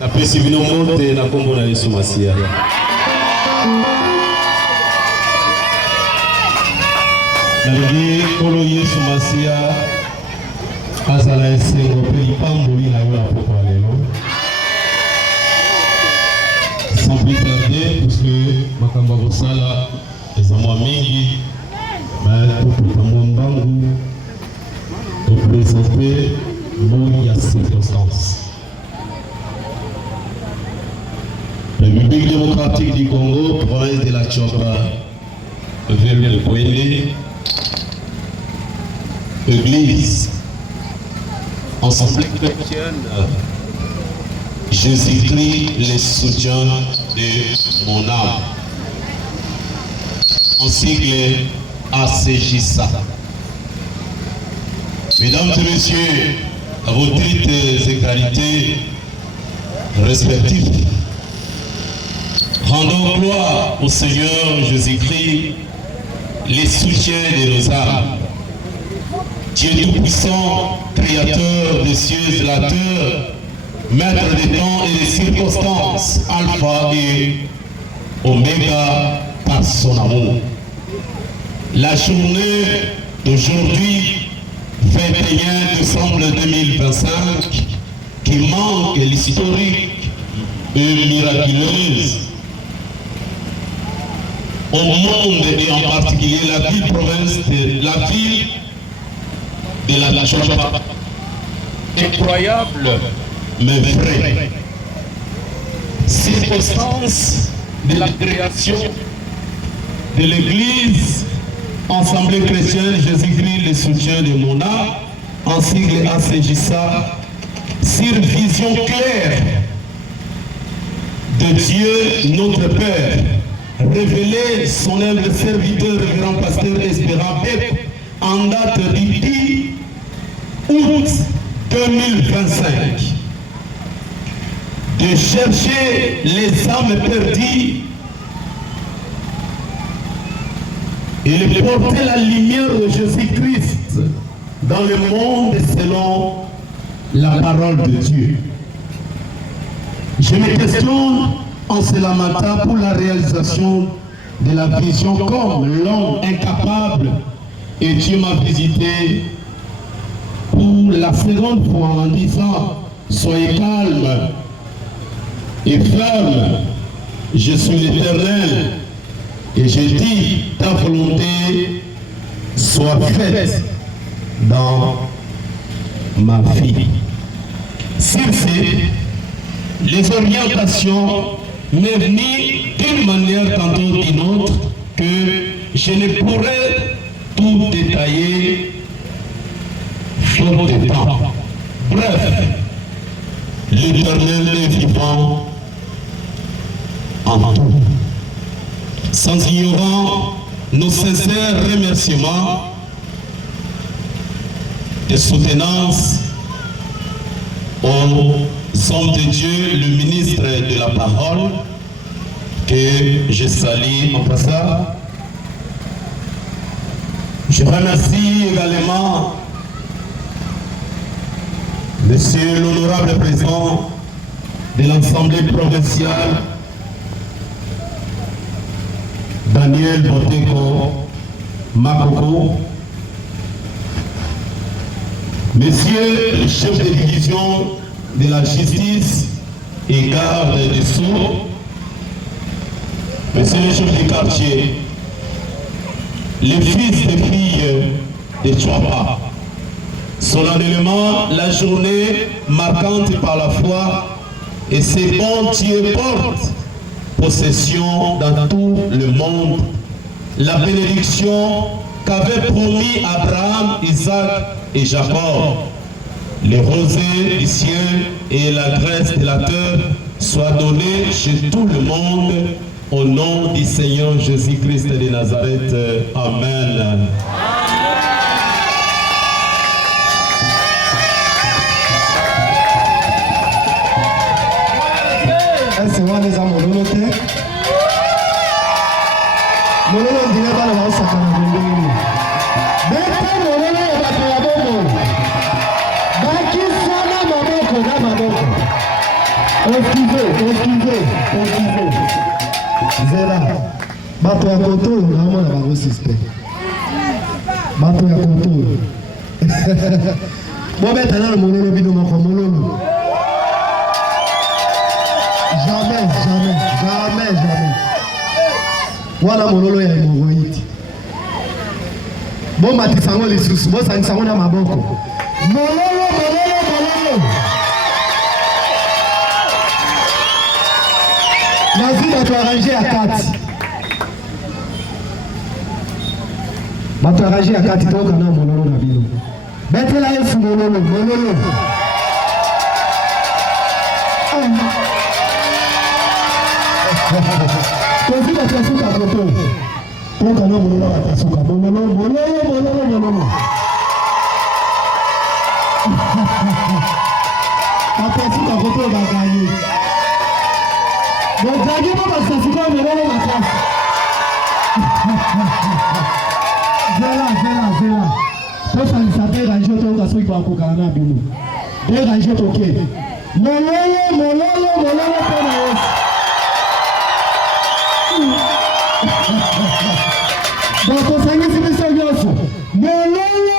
Na pesi bino mote na kombo na Yesu Masia. Nalingi kolo Yesu Masia azala esengo pe lipamboli na yo na poko ya lelo. Sans plus tarder, parce que makambo ya kosala eza mwa mingi, tokota mwa mbangu topresente moi ya circonstance. République démocratique du Congo, province de la Tchoba, ville de Bwende, église, ensemble chrétienne, Jésus-Christ, les soutiens de mon âme. En sigle ACJSA. Mesdames et messieurs, à vos titres et qualités respectifs, rendons gloire au Seigneur Jésus-Christ, les soutiens de nos âmes. Dieu Tout-Puissant, Créateur des cieux et de la terre, Maître des temps et des circonstances, Alpha et Oméga, par son amour. La journée d'aujourd'hui, 21 décembre 2025, qui manque l'historique et miraculeuse au monde et en particulier la ville province de la ville de la Tchoba. Incroyable mais vrai. Circonstance de la création de l'église Assemblée chrétienne Jésus-Christ, le soutien de mon âme, en sigle ACJSA, sur vision claire de Dieu notre Père, révélé son humble serviteur, le grand pasteur Espérant Bep, en date du 10 août 2025, de chercher les âmes perdues et de porter la lumière de Jésus-Christ dans le monde selon la parole de Dieu. Je me questionne en cela matin pour la réalisation de la vision comme l'homme incapable, et Dieu m'a visité pour la seconde fois en disant: soyez calme et ferme, je suis l'Éternel et je dis ta volonté soit faite dans ma vie. Sur ce, les orientations m'est venues d'une manière tantôt d'une autre que je ne pourrais tout détailler faute de temps. Bref, l'Éternel est vivant en tout. Sans ignorant nos sincères remerciements de soutenance aux hommes de Dieu, le ministre de la parole, que je salue en passant. Je remercie également Monsieur l'honorable président de l'Assemblée provinciale, Daniel Boteko Makoko, Monsieur le chef de division de la justice et garde des Sceaux, Monsieur le chef du quartier, les fils et filles de Tchoba, solennellement la journée marquante par la foi, et c'est bon Dieu porte possession dans tout le monde la bénédiction qu'avaient promis Abraham, Isaac et Jacob. Les rosées du ciel et la graisse de la terre soient données chez tout le monde au nom du Seigneur Jésus-Christ de Nazareth. Amen. C'est moi les amours, vous notez? Mon nom est direct dans le Sakana. Bête mon nom est Bakayaboko. Baki Sana Mamoko, Namamoko. Excusez. Zela. Bato ya koto, vraiment la bango suspect. Bato ya koto. Bon, maintenant, le monolo bidon m'a fait monolo. Jamais. Voilà monolo ya hémorroïde. Bon, matisango les sous. Bon, ça ne s'en a ma boko. Mololo. Vas-y, tu as arrangé à 4. Tu as arrangé à 4, tu as mololo na bino. Bête là, il faut mololo. Vas-y, tu as sous ta photo. Ton canon mololo à ta souka. Mololo. Après, si ta photo va gagner. Donc, gagner, moi, parce que c'est quoi, mololo ma classe. Zela. Toi, ça ne s'appelle ranger ton garçon qui va encore gagner à Bino. Et ranger ton quai. Mololo, pour la donc, on s'en est dit, c'est bien ça. Mololo.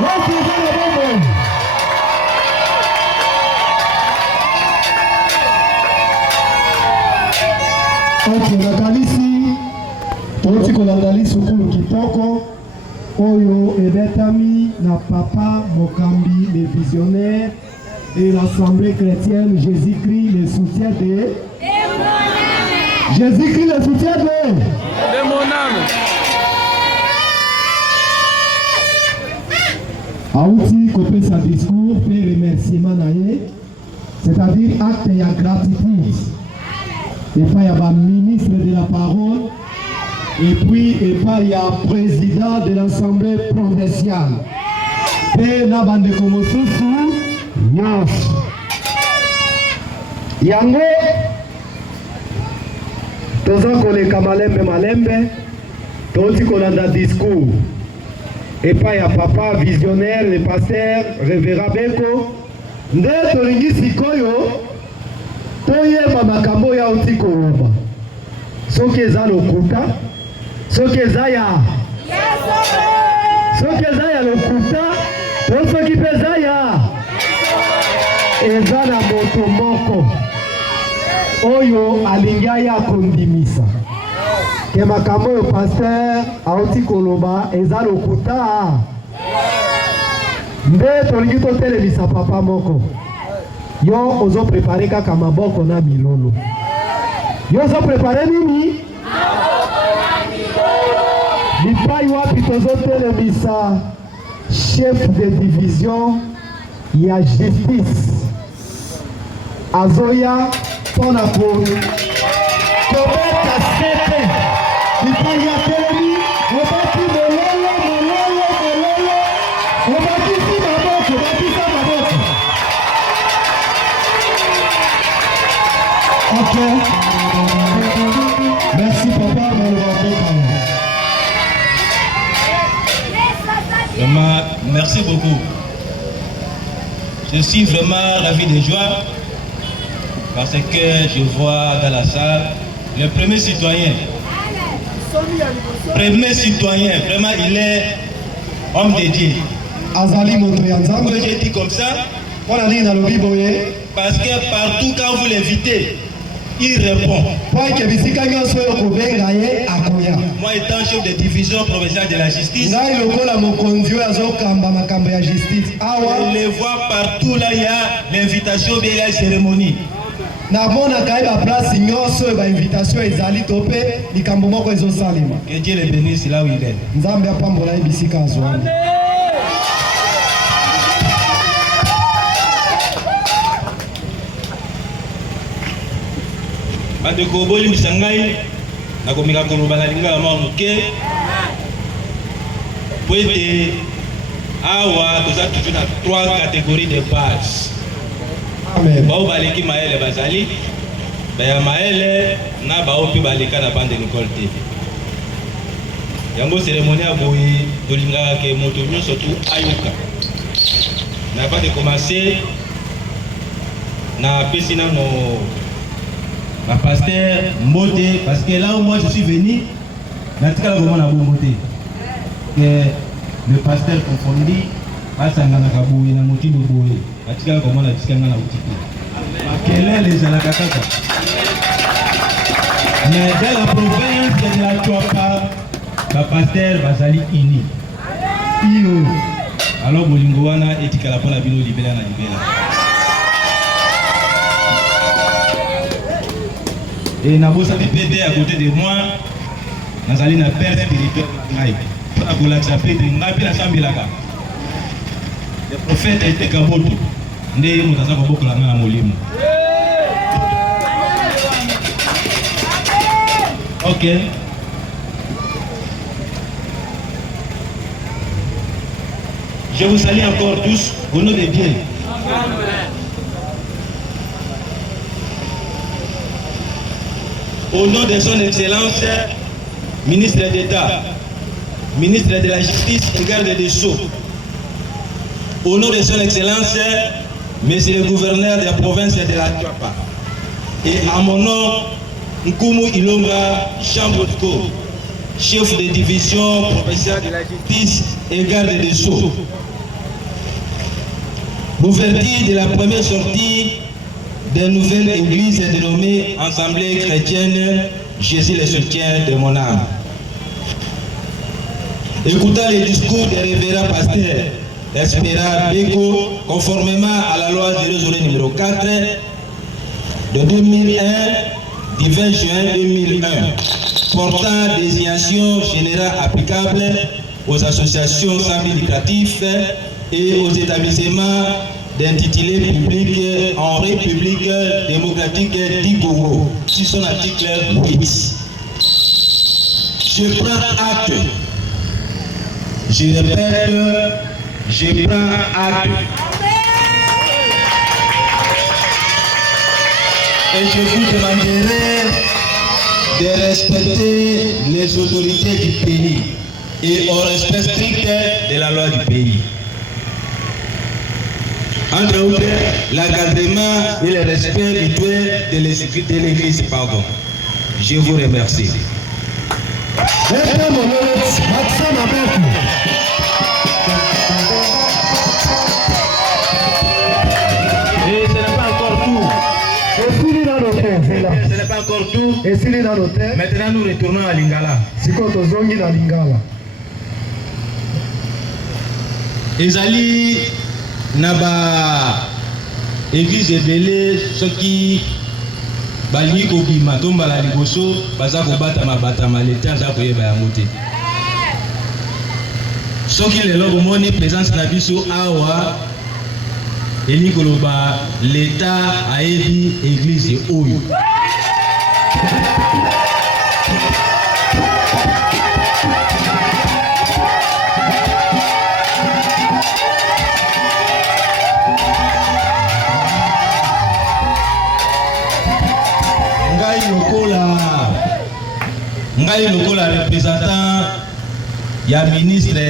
Là, c'est ça, le bon. Ok, nakalisi toti kolangalisi okulu kitoko oyo ebetami na papa Mokambi le visionnaire et l'Assemblée chrétienne Jésus-Christ le soutien de Jésus-Christ le soutien de mon âme. Aouti copé sa discours et remerciement naïe, c'est-à-dire acte et gratitude. Et pas il y a un ministre de la parole, et puis il y a un président de l'Assemblée provinciale. Et na bande comme sous nyos. Yango toza koleka malembe toti kolanda discours. Et pas il y a papa visionnaire, le pasteur Révérend Beko. Nde tolingi sikoyo toyeba makambo ya uti koloba soki eza lokuta soki eza ya lokuta to soki mpe eza na moto moko oyo alingi aya kondimisa ke makambo oyo paster auti koloba eza lokuta nde tolingi totelemisa papa moko. Yo ozo prepare kaka maboko na milolo. Yo ozo prepare nini? Lipai wapi tozo telemisa chef de division ya justice. Azoya pona kobeta sete. Lipai ya telemi obati mololo. Obati si maboko, Ok. Merci papa, Vraiment, merci beaucoup. Je suis vraiment ravi de joie parce que je vois dans la salle le premier citoyen. Vraiment, il est homme de Dieu. Azali Montréanza. Pourquoi j'ai dit comme ça? Parce que partout quand vous l'invitez, il répond. Moi étant chef de division provinciale de la justice, je les vois partout là, il y a l'invitation, bien la cérémonie. Que Dieu les bénisse là où il est. Bandeko boli misangai na komika koloba na lingala moke poete awa toza toujours na 3 catégories de base. Amen. Bao baleki maele bazali baya maele na bao pi baleka na bande l'école te. Yango cérémonie a boyi tolinga ke moto nyonso tu ayuka. Na pas de commencer na pesi nano ma pasteur mbote parce que là où moi je suis venu natika la komona bombote que le pasteur confondi asangana kabuye na motindo boye natika la komona tikanga na utiki makelele ezalaka kaka mais dans la province de la Chouapa ba pasteur bazali ini iyo alors bolingo wana etikala pona bino libela na libela. Et Nabosa Pépé à côté de moi, nous allons na père spirituel pour la chapelle de Ngapila Sambilaka. Le prophète était Kaboto. Ndé nous avons beaucoup la main à Molimo. Ok. Je vous salue encore tous au nom de Dieu. Au nom de son Excellence, ministre d'État, ministre de la Justice et garde des Sceaux, au nom de son Excellence, Monsieur le gouverneur de la province de la Chouapa, et à mon nom, Nkumu Ilonga Chambotko, chef de division, professeur de la Justice et garde des Sceaux. L'ouverture de la première sortie des nouvelles églises dénommées Assemblée chrétienne, Jésus le soutien de mon âme. Écoutant les discours des révérends pasteurs Espéra Beko, conformément à la loi 00 numéro 4 de 2001, du 20 juin 2001, portant désignation générale applicable aux associations sans but lucratif et aux établissements d'intitulé public en République démocratique du Congo, sur son article 8. Je prends acte. Je répète, je prends acte. Et je vous demanderai de respecter les autorités du pays et au respect strict de la loi du pays. Entre autres, l'encadrement et le respect mutuel de l'Église. Pardon. Je vous remercie. Et ce n'est pas encore tout. Ce n'est pas encore tout. Maintenant, nous retournons à Lingala. Ezali Naba église ebele soki bali ko bima tomba la liboso baza ko batama leta za ko yeba yango te soki lelo bomoni présence na biso awa eli koloba leta ayebi église oyo Ngai lokola représentant ya ministre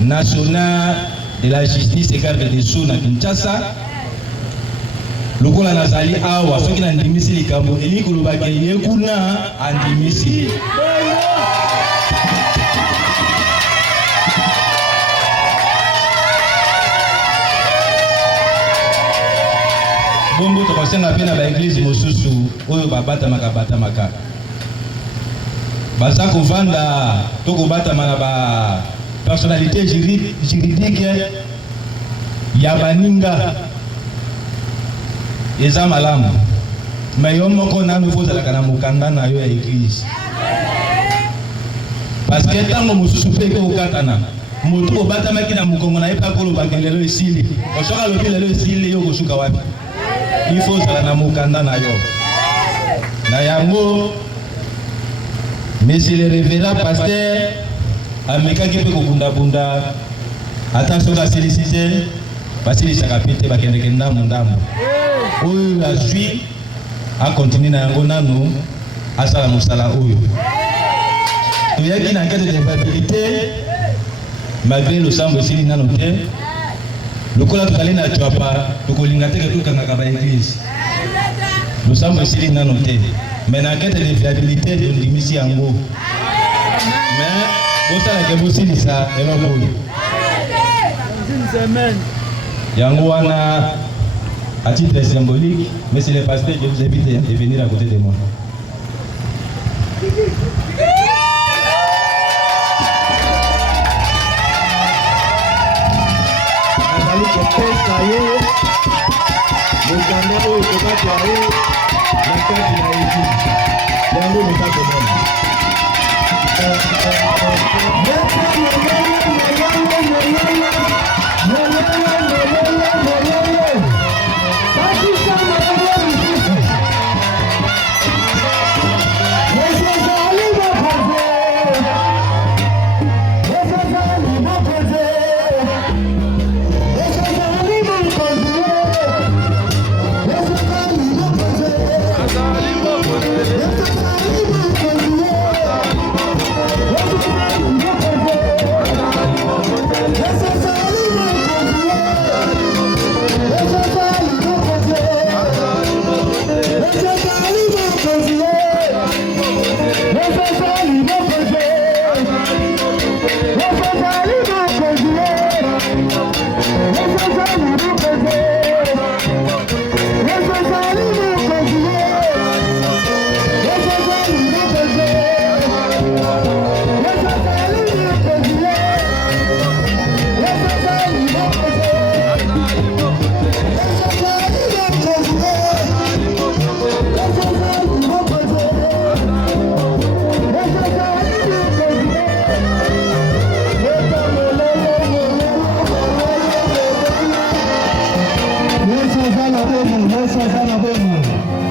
national de la justice et garde des Sceaux na Kinshasa lokola nazali awa soki na ndimisi likambo eli kolobaka ye kuna andimisi bongo tokosenga pe na baeglise mosusu oyo babatamaka baza kovanda to kobatama na ba personnalité juridique ya baninga eza malamu mais yo moko nanu kozalaka na mokanda na yo ya église parce que ntango mosusu mpe kokatana moto obatamaki na mokongo na ye mpe akolobaka lelo esili osoka alobi lelo esili yo kosuka wapi il faut ozala na mokanda na yo na yango Monsieur le révérend pasteur amekaki mpe kobundabunda ata soki asilisite basilisaka mpe te bakendeke ndambo oyo azwi akontinue na yango nano asala mosala oyo toyaki na nkete de valabilité malgré losambo esili nano te lokola tokali na Tchouapa tokolinga te ke tokangaka baeglise losambo esili nano te mais na quête de viabilité tondimisi yango mais bosalake bosilisa eloko oyo yango wana à titre symbolique, monsieur le pasteur, je vous invite de venir à côté de moi. Nossa,